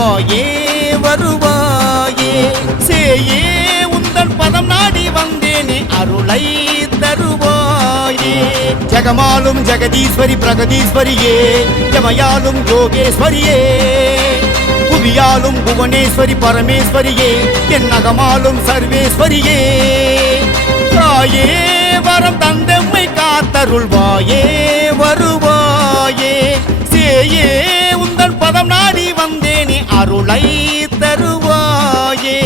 தருள்வாயே வருவாயே சேயே உந்தன் பதம் நாடி வந்தேனே அருளை தருவாயே ஜெகமாலும் ஜெகதீஸ்வரி பிரகதீஸ்வரியே யமயாலும் யோகேஸ்வரியே புவியாலும் புவனேஸ்வரி பரமேஸ்வரியே என் நகமாலும் சர்வேஸ்வரியே தாயே வரம் தந்தம்மை காத்தருள்வாயே வருவாயே சேயே உந்தன் பதம் நாடி வந்தேனே அருளை தருவாயே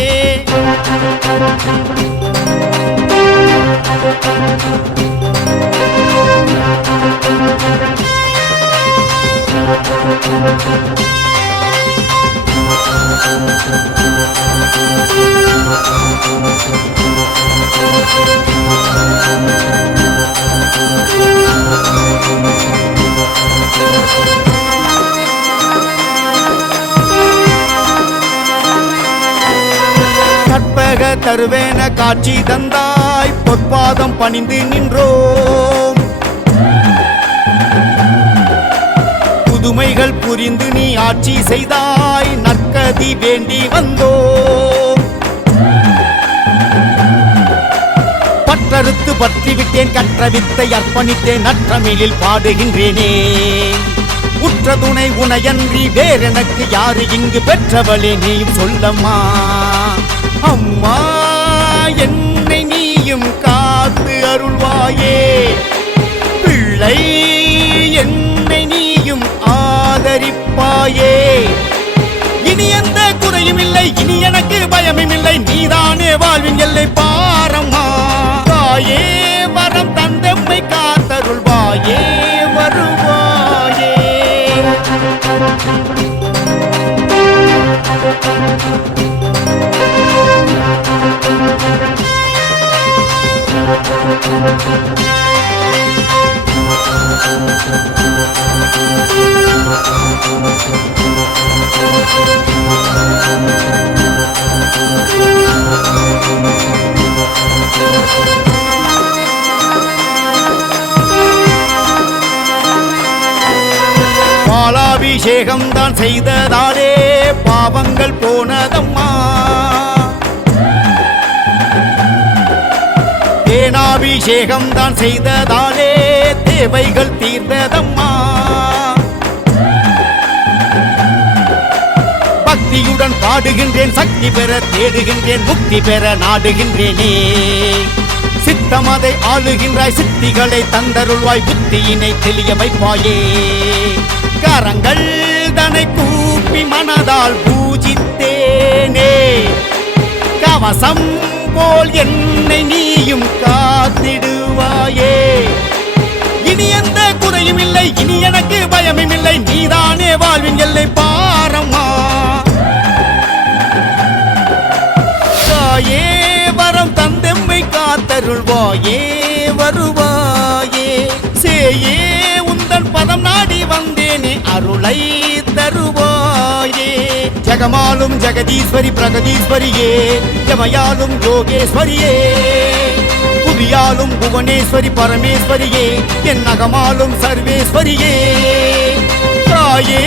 கற்பக தருவேன காட்சி தந்தாய் பொற்பாதம் பணிந்து நின்றோம் புதுமைகள் புரிந்து நீ ஆட்சி செய்தாய் நற்கதி வேண்டி வந்தோம் பற்றறுத்து பற்றிவிட்டேன் கற்ற வித்தை அர்ப்பணித்தேன் நற்றமிழில் பாடுகின்றேனே உற்ற துணை உனையன்றி வேறெனக்கு யாரு இங்கு பெற்றவளே நீயும் சொல்லம்மா அம்மா என்னை நீயும் காத்து அருள்வாயே பிள்ளை என்னை நீயும் ஆதரிப்பாயே இனி எந்த குறையும் இல்லை இனி எனக்கு பயமும் இல்லை நீதானே வாழ்வின் எல்லை பாரம்மா தாயே வரம் தந்தம்மை காத்தருள்வாயே வருவாயே பாலாபிஷேகம் தான் செய்ததாலே பாவங்கள் போனதம்மா தேனாபிஷேகம் தான் செய்ததாலே தேவைகள் தீர்ந்ததம்மா பக்தியுடன் பாடுகின்றேன் சக்தி பெற தேடுகின்றேன் முக்தி பெற நாடுகின்றேனே சித்தமதை ஆளுகின்றாய் சித்திகளை தந்தருள்வாய் புத்தியினை தெளிய வைப்பாயே கரங்கள் தனை கூப்பி மனதால் பூஜித்தேனே கவசம் போல் என்னை நீயும் காத்திடுவாயே இனி எந்த குறையும் இல்லை இனி எனக்கு பயமும் இல்லை நீதானே வாழ்வின் எல்லை பாரம்மா தாயே வரம் தந்தம்மை காத்தருள்வாயே வருவாயே சேயே உந்தன் பதம் நாடி வந்தேனே அருளை தருவாயே ஜெகமாலும் ஜெகதீஸ்வரி பிரகதீஸ்வரியே யமயாலும் யோகேஸ்வரியே புவியாலும் புவனேஸ்வரி பரமேஸ்வரியே என் நகமாலும் சர்வேஸ்வரியே தாயே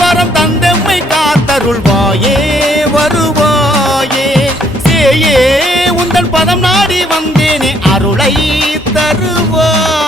வரம் தந்தம்மை காத்தருள்வாயே வருவாயே சேயே உந்தன் பதம் நாடி வந்தேனே அருளை தருவாயே